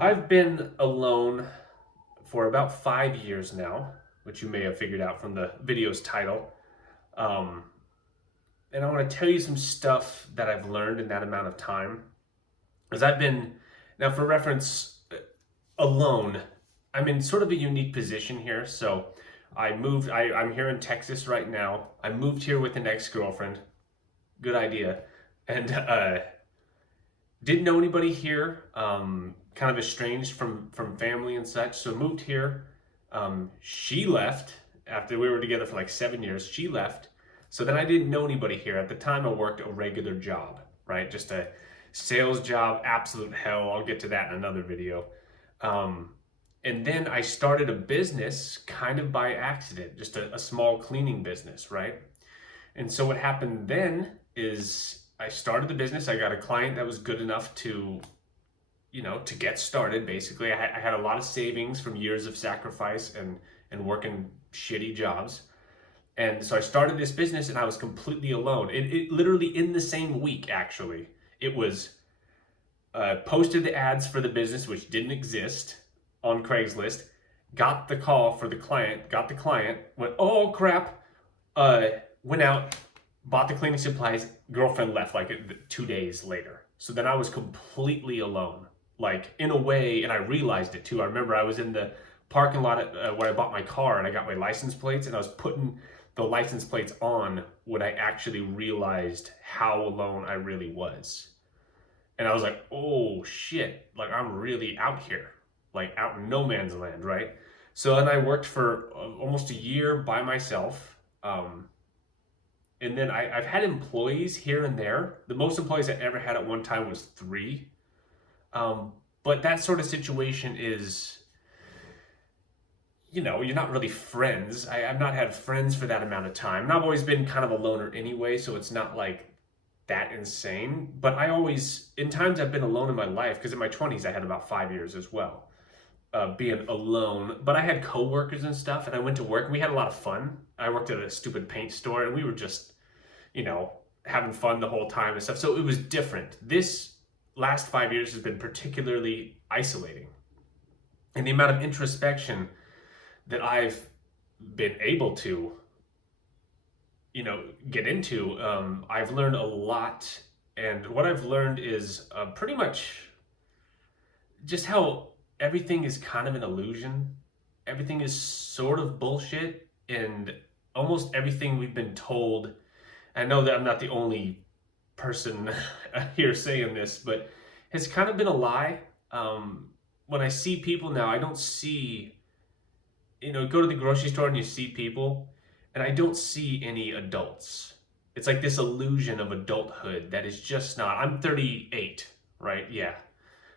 I've been alone for about 5 years now, which you may have figured out from the video's title. Um, and I want to tell you some stuff that I've learned in that amount of time. As I've been, now for reference, alone, I'm in sort of a unique position here. So I'm here in Texas right now. I moved here with an ex girlfriend. Good idea. And didn't know anybody here, kind of estranged from family and such. So moved here. She left after we were together for like 7 years. She left. So then I didn't know anybody here. At the time, I worked a regular job, right? Just a sales job, absolute hell. I'll get to that in another video. Um, and then I started a business kind of by accident, just a small cleaning business, right? And so what happened then is I started the business. I got a client that was good enough to get started. Basically, I had a lot of savings from years of sacrifice and working shitty jobs. And so I started this business and I was completely alone. It literally in the same week, actually, it was posted the ads for the business, which didn't exist on Craigslist, got the call for the client, got the client, went, oh crap, uh, went out, bought the cleaning supplies, girlfriend left like 2 days later. So then I was completely alone, like in a way, and I realized it too. I remember I was in the parking lot where I bought my car and I got my license plates and I was putting the license plates on when I actually realized how alone I really was. And I was like, oh shit, like I'm really out here, like out in no man's land, right? So then I worked for almost a year by myself. And then I've had employees here and there. The most employees I ever had at one time was three. But that sort of situation is, you're not really friends. I've not had friends for that amount of time. And I've always been kind of a loner anyway, so it's not like that insane. But in times I've been alone in my life, because in my 20s I had about 5 years as well, being alone. But I had coworkers and stuff, and I went to work, and we had a lot of fun. I worked at a stupid paint store, and we were just, having fun the whole time and stuff. So it was different. This last 5 years has been particularly isolating. And the amount of introspection that I've been able to, get into, I've learned a lot. And what I've learned is pretty much just how everything is kind of an illusion. Everything is sort of bullshit. And almost everything we've been told, I know that I'm not the only person here saying this, but has kind of been a lie. When I see people now, I don't see, go to the grocery store and you see people, and I don't see any adults. It's like this illusion of adulthood that is just not. I'm 38, right? Yeah.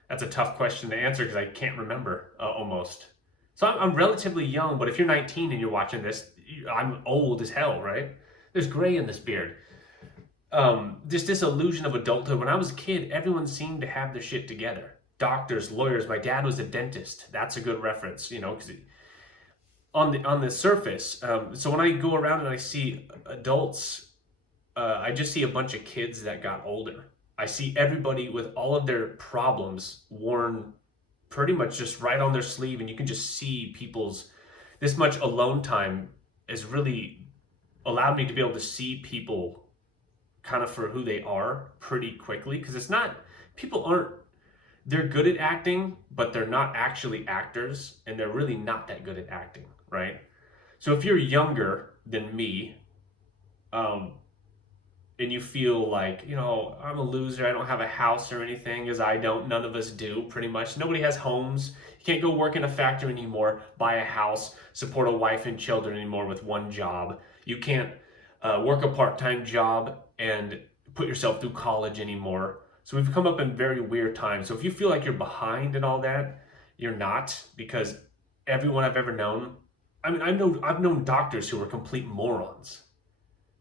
That's a tough question to answer because I can't remember almost. So I'm relatively young, but if you're 19 and you're watching this, I'm old as hell, right? There's gray in this beard. Just this illusion of adulthood. When I was a kid, everyone seemed to have their shit together. Doctors, lawyers. My dad was a dentist. That's a good reference, because on the surface. So when I go around and I see adults, I just see a bunch of kids that got older. I see everybody with all of their problems worn pretty much just right on their sleeve, and you can just see people's this much alone time has really allowed me to be able to see people kind of for who they are pretty quickly, because people aren't, they're good at acting, but they're not actually actors, and they're really not that good at acting, right? So if you're younger than me, and you feel like, I'm a loser, I don't have a house or anything, as none of us do, pretty much. Nobody has homes. You can't go work in a factory anymore, buy a house, support a wife and children anymore with one job. You can't work a part-time job and put yourself through college anymore. So we've come up in very weird times. So if you feel like you're behind and all that, you're not, because everyone I've ever known, I mean, I've known doctors who were complete morons.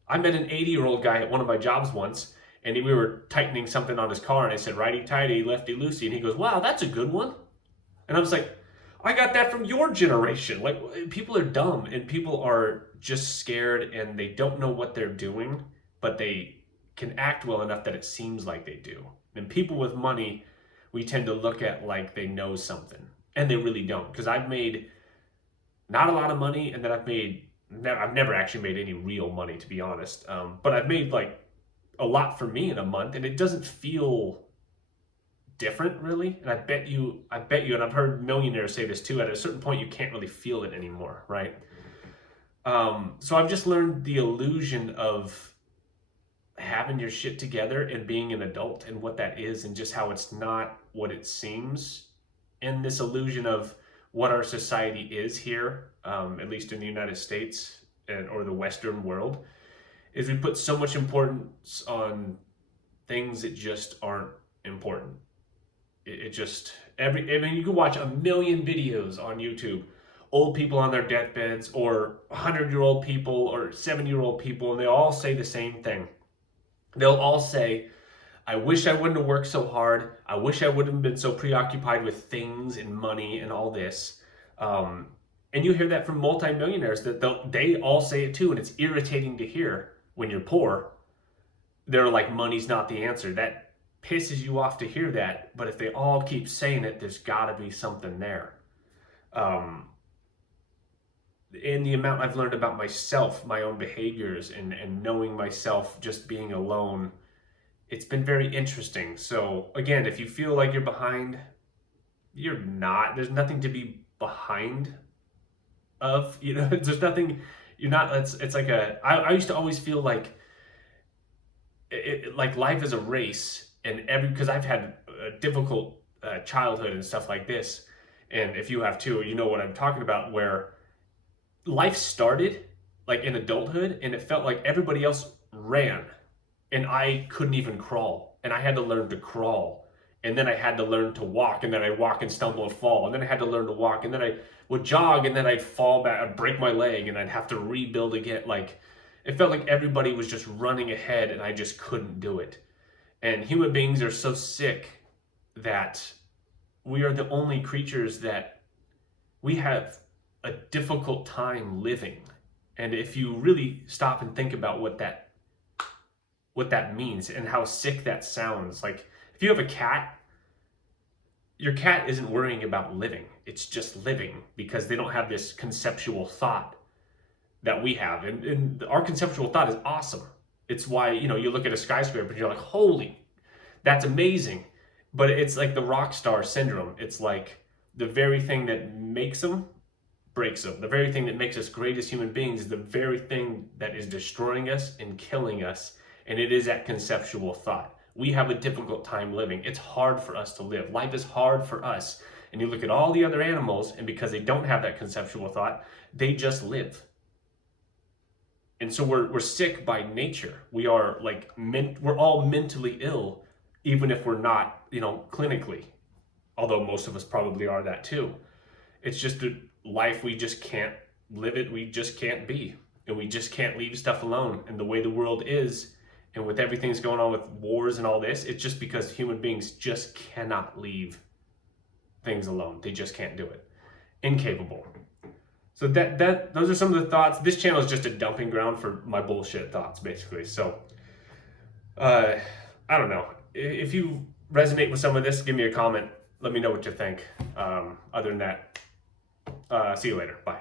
I met an 80-year-old guy at one of my jobs once, and we were tightening something on his car, and I said, righty-tighty, lefty-loosey, and he goes, wow, that's a good one. And I was like, I got that from your generation. Like, people are dumb, and people are just scared, and they don't know what they're doing, but they can act well enough that it seems like they do. And people with money we tend to look at like they know something, and they really don't. Because I've made not a lot of money, and then I've never actually made any real money, to be honest. But I've made like a lot for me in a month, and it doesn't feel different really. And I bet you, and I've heard millionaires say this too, at a certain point you can't really feel it anymore, right? So I've just learned the illusion of having your shit together and being an adult, and what that is, and just how it's not what it seems, and this illusion of what our society is here, at least in the United States or the Western world, is we put so much importance on things that just aren't important. It just, I mean, you can watch a million videos on YouTube, old people on their deathbeds, or 100-year-old people, or 70-year-old people, and they all say the same thing. They'll all say, I wish I wouldn't have worked so hard. I wish I wouldn't have been so preoccupied with things and money and all this. And you hear that from multimillionaires, that they all say it too, and it's irritating to hear when you're poor. They're like, money's not the answer. That pisses you off to hear that, but if they all keep saying it, there's gotta be something there. In the amount I've learned about myself, my own behaviors, and knowing myself, just being alone, it's been very interesting. So again, if you feel like you're behind, you're not. There's nothing to be behind of, you know. There's nothing, you're not. It's like I used to always feel like like life is a race, and because I've had a difficult childhood and stuff like this, and if you have too, you know what I'm talking about, where life started like in adulthood, and it felt like everybody else ran and I couldn't even crawl, and I had to learn to crawl, and then I had to learn to walk, and then I'd walk and stumble and fall, and then I had to learn to walk, and then I would jog, and then I'd fall back, I'd break my leg, and I'd have to rebuild again. Like, it felt like everybody was just running ahead, and I just couldn't do it. And human beings are so sick that we are the only creatures that we have a difficult time living. And if you really stop and think about what that means and how sick that sounds, like if you have a cat, your cat isn't worrying about living. It's just living, because they don't have this conceptual thought that we have. And our conceptual thought is awesome. It's why, you know, you look at a skyscraper and you're like, holy, that's amazing. But it's like the rock star syndrome. It's like the very thing that makes them breaks them. The very thing that makes us great as human beings is the very thing that is destroying us and killing us. And it is that conceptual thought. We have a difficult time living. It's hard for us to live. Life is hard for us. And you look at all the other animals, and because they don't have that conceptual thought, they just live. And so we're sick by nature. We are like, we're all mentally ill, even if we're not, you know, clinically. Although most of us probably are that too. It's just a life, we just can't live it. We just can't be. And we just can't leave stuff alone. And the way the world is, and with everything that's going on with wars and all this, it's just because human beings just cannot leave things alone. They just can't do it. Incapable. So those are some of the thoughts. This channel is just a dumping ground for my bullshit thoughts, basically. So I don't know. If you resonate with some of this, give me a comment. Let me know what you think. Other than that, see you later. Bye.